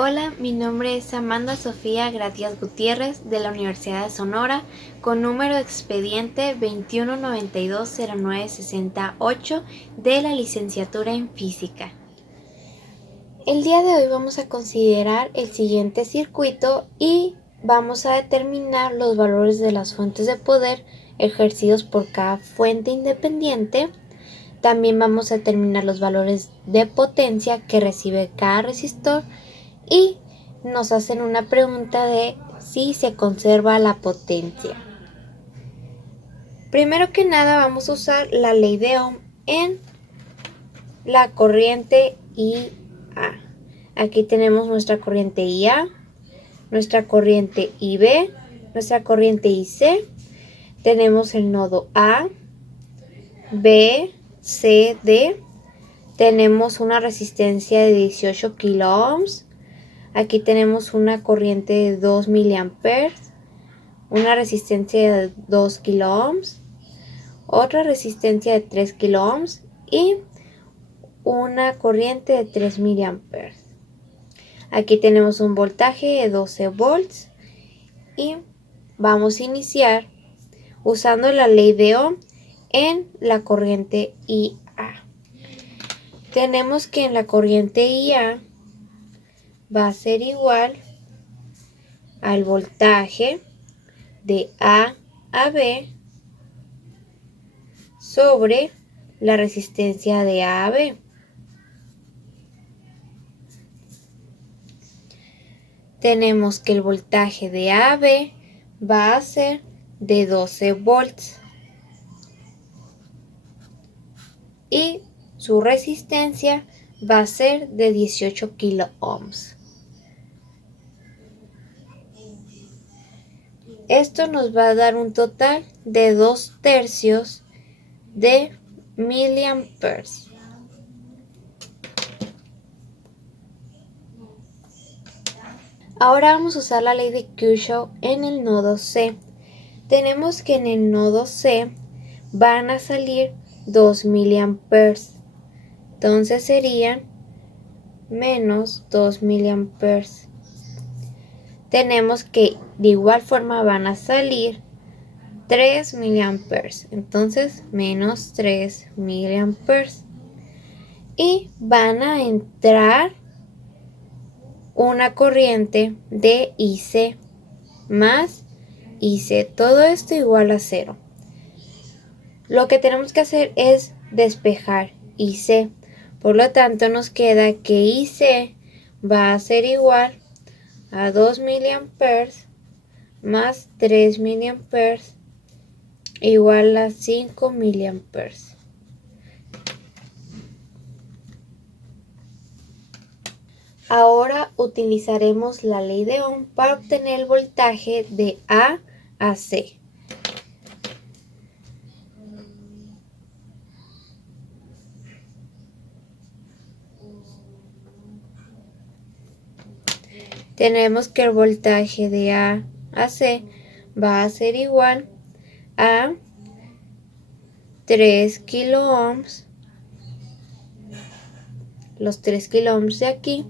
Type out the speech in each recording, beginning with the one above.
Hola, mi nombre es Amanda Sofía Gratías Gutiérrez de la Universidad de Sonora con número de expediente 21920968 de la licenciatura en Física. El día de hoy vamos a considerar el siguiente circuito y vamos a determinar los valores de las fuentes de poder ejercidos por cada fuente independiente. También vamos a determinar los valores de potencia que recibe cada resistor y nos hacen una pregunta de si se conserva la potencia. Primero que nada vamos a usar la ley de Ohm en la corriente IA. Aquí tenemos nuestra corriente IA, nuestra corriente IB, nuestra corriente IC. Tenemos el nodo A, B, C, D. Tenemos una resistencia de 18 kiloohms. Aquí tenemos una corriente de 2 miliamperes, una resistencia de 2 kiloohms, otra resistencia de 3 kiloohms y una corriente de 3 miliamperes. Aquí tenemos un voltaje de 12 volts y vamos a iniciar usando la ley de Ohm en la corriente IA. Tenemos que en la corriente IA va a ser igual al voltaje de A a B sobre la resistencia de A a B. Tenemos que el voltaje de A a B va a ser de 12 volts y su resistencia va a ser de 18 kiloohms. Esto nos va a dar un total de 2/3 de miliamperes. Ahora vamos a usar la ley de Kirchhoff en el nodo C. Tenemos que en el nodo C van a salir 2 miliamperes. Entonces serían menos 2 miliamperes. Tenemos que de igual forma van a salir 3 miliamperes. Entonces menos 3 miliamperes. Y van a entrar una corriente de IC más IC. Todo esto igual a 0. Lo que tenemos que hacer es despejar IC. Por lo tanto nos queda que IC va a ser igual a 2 miliamperes más 3 miliamperes igual a 5 miliamperes. Ahora utilizaremos la ley de Ohm para obtener el voltaje de A a C. Tenemos que el voltaje de A a C va a ser igual a 3 kiloohms, los 3 kiloohms de aquí,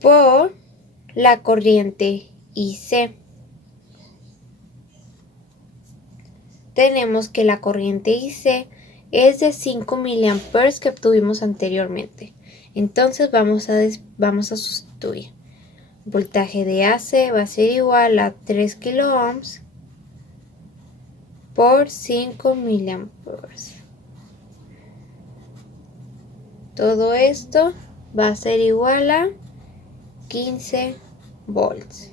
por la corriente IC. Tenemos que la corriente IC es de 5 miliamperes que obtuvimos anteriormente. Entonces vamos a sustituir. El voltaje de AC va a ser igual a 3 kiloohms por 5 miliamperes. Todo esto va a ser igual a 15 volts.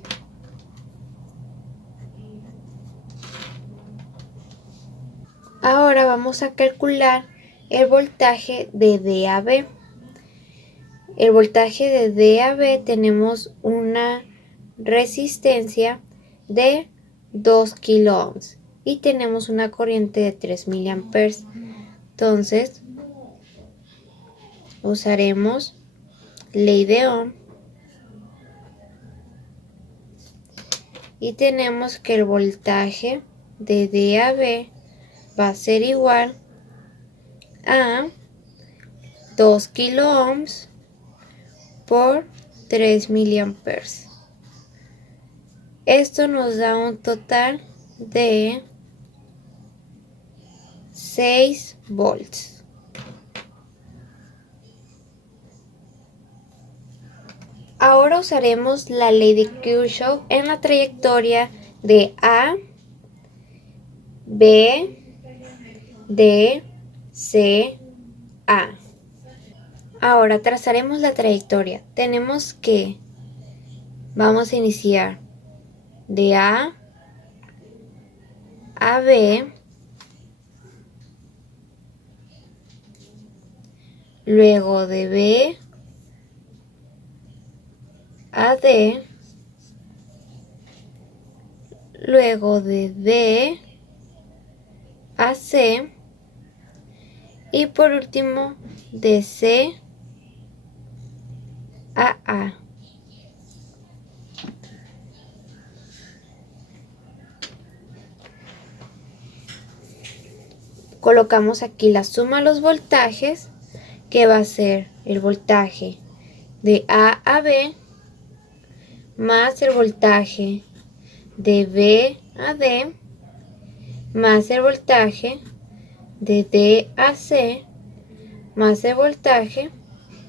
Ahora vamos a calcular el voltaje de DAB. El voltaje de DAB tenemos una resistencia de 2 kiloohms y tenemos una corriente de 3 miliamperes. Entonces usaremos ley de Ohm y tenemos que el voltaje de DAB va a ser igual a 2 kiloohms por 3 miliamperes. Esto nos da un total de 6 volts. Ahora usaremos la ley de Kirchhoff en la trayectoria de A, B, D, C, A. Ahora trazaremos la trayectoria. Tenemos que, vamos a iniciar de A a B, luego de B a D, luego de D a C y por último de C a A. Colocamos aquí la suma de los voltajes, que va a ser el voltaje de A a B más el voltaje de B a D más el voltaje de D a C más el voltaje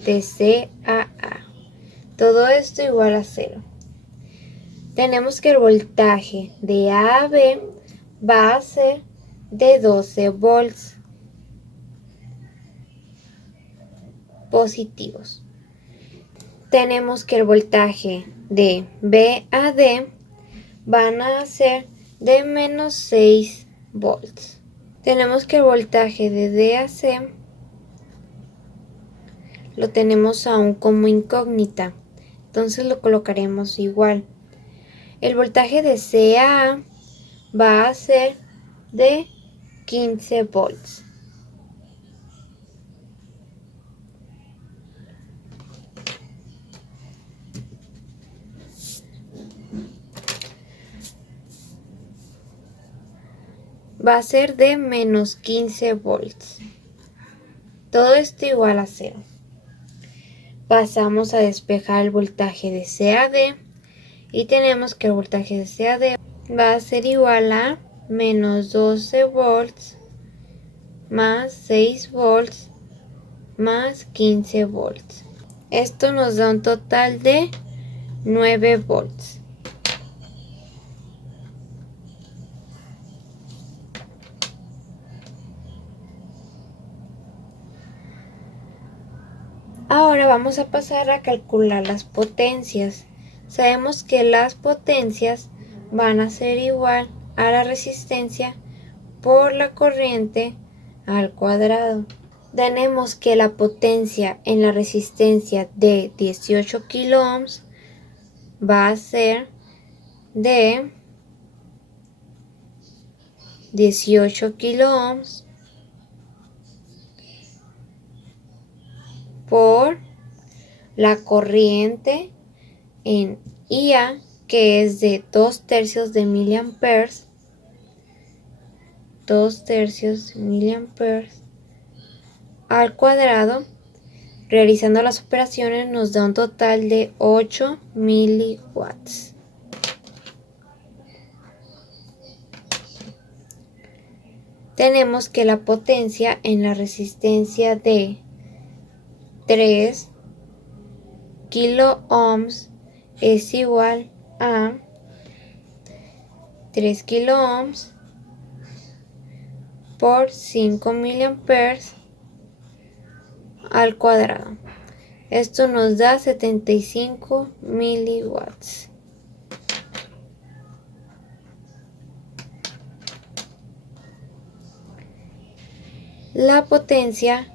de C a A. Todo esto igual a 0. Tenemos que el voltaje de A a B va a ser de 12 volts positivos. Tenemos que el voltaje de B a D van a ser de menos 6 volts. Tenemos que el voltaje de D a C lo tenemos aún como incógnita, entonces lo colocaremos igual. El voltaje de C a A va a ser de 15 volts. Va a ser de menos 15 volts. Todo esto igual a 0. Pasamos a despejar el voltaje de C a D y tenemos que el voltaje de C a D va a ser igual a menos 12 volts más 6 volts más 15 volts. Esto nos da un total de 9 volts. Ahora vamos a pasar a calcular las potencias. Sabemos que las potencias van a ser igual a la resistencia por la corriente al cuadrado. Tenemos que la potencia en la resistencia de 18 kilo ohms va a ser de 18 kilo ohms por la corriente en IA, que es de 2/3 de miliamperes, 2/3 miliamperes al cuadrado. Realizando las operaciones nos da un total de 8 miliwatts. Tenemos que la potencia en la resistencia de 3 kilo ohms es igual a 3 kilo ohms por 5 miliamperes al cuadrado. Esto nos da 75 miliwatts. La potencia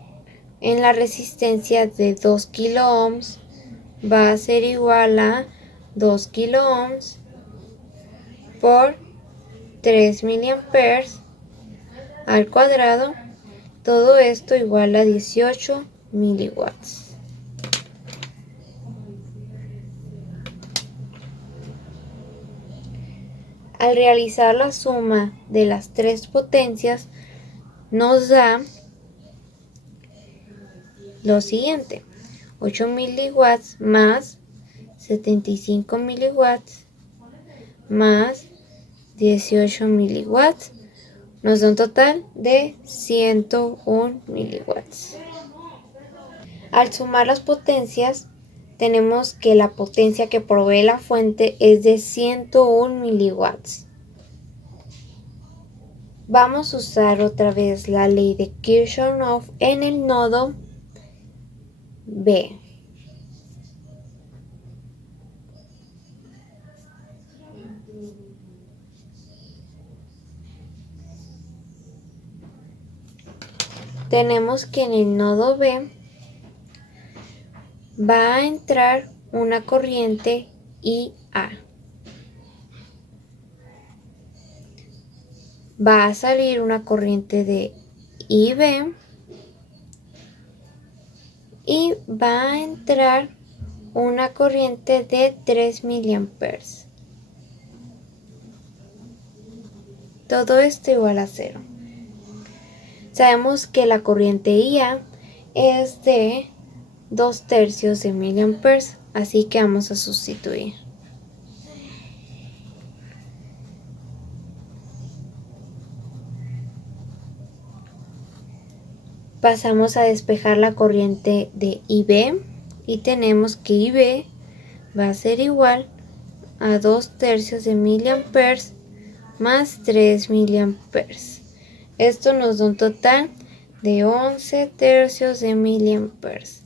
en la resistencia de 2 kilo ohms va a ser igual a 2 kilo ohms por 3 miliamperes al cuadrado. Todo esto igual a 18 miliwatts. Al realizar la suma de las tres potencias nos da lo siguiente: 8 miliwatts más 75 miliwatts más 18 miliwatts nos da un total de 101 miliwatts. Al sumar las potencias, tenemos que la potencia que provee la fuente es de 101 miliwatts. Vamos a usar otra vez la ley de Kirchhoff en el nodo B. Tenemos que en el nodo B va a entrar una corriente IA. Va a salir una corriente de IB y va a entrar una corriente de 3 miliamperes. Todo esto igual a 0. Sabemos que la corriente IA es de 2/3 de miliamperes, así que vamos a sustituir. Pasamos a despejar la corriente de IB y tenemos que IB va a ser igual a 2/3 de miliamperes más 3 miliamperes. Esto nos da un total de 11/3 de miliamperes.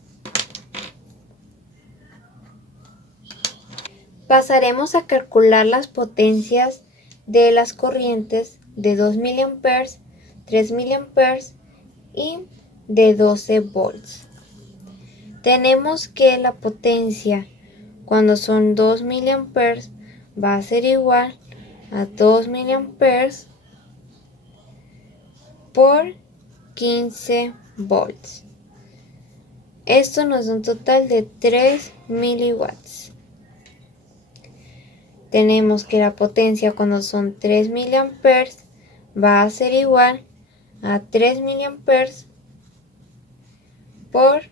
Pasaremos a calcular las potencias de las corrientes de 2 miliamperes, 3 miliamperes y de 12 volts. Tenemos que la potencia cuando son 2 miliamperes va a ser igual a 2 miliamperes por 15 volts. Esto nos da un total de 3 miliwatts. Tenemos que la potencia cuando son 3 miliamperes va a ser igual a 3 miliamperes por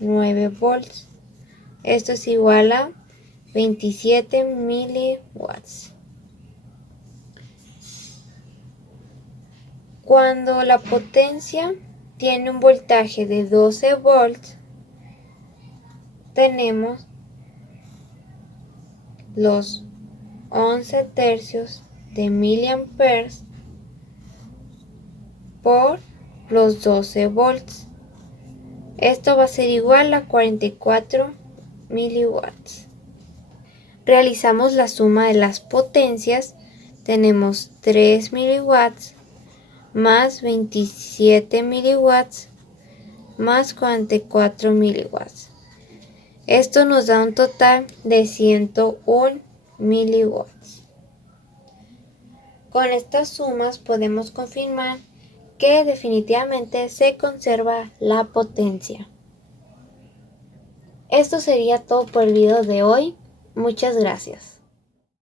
9 volts. Esto es igual a 27 miliwatts. Cuando la potencia tiene un voltaje de 12 volts, tenemos los 11/3 de miliamperes por los 12 volts. Esto va a ser igual a 44 miliwatts. Realizamos la suma de las potencias. Tenemos 3 miliwatts más 27 miliwatts más 44 miliwatts. Esto nos da un total de 101 miliwatts. Con estas sumas podemos confirmar que definitivamente se conserva la potencia. Esto sería todo por el video de hoy. Muchas gracias.